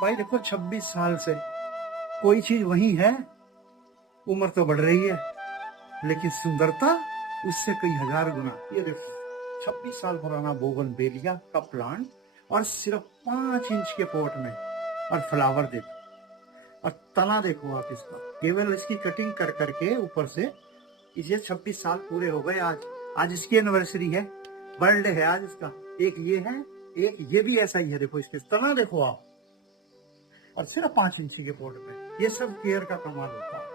भाई देखो 26 साल से कोई चीज वही है, उम्र तो बढ़ रही है लेकिन सुंदरता उससे कई हजार गुना। ये देखो 26 साल पुराना बोगनवेलिया का प्लांट और सिर्फ 5 इंच के पॉट में, और फ्लावर देखो और तना देखो आप इसका, केवल इसकी कटिंग कर करके ऊपर से इसे 26 साल पूरे हो गए। आज आज इसकी एनिवर्सरी है, बर्थडे है आज इसका। एक ये है, एक ये भी ऐसा ही है। देखो इसके तना देखो आप, और सिर्फ 5 इंची के पॉट में। ये सब केयर का कमाल होता है।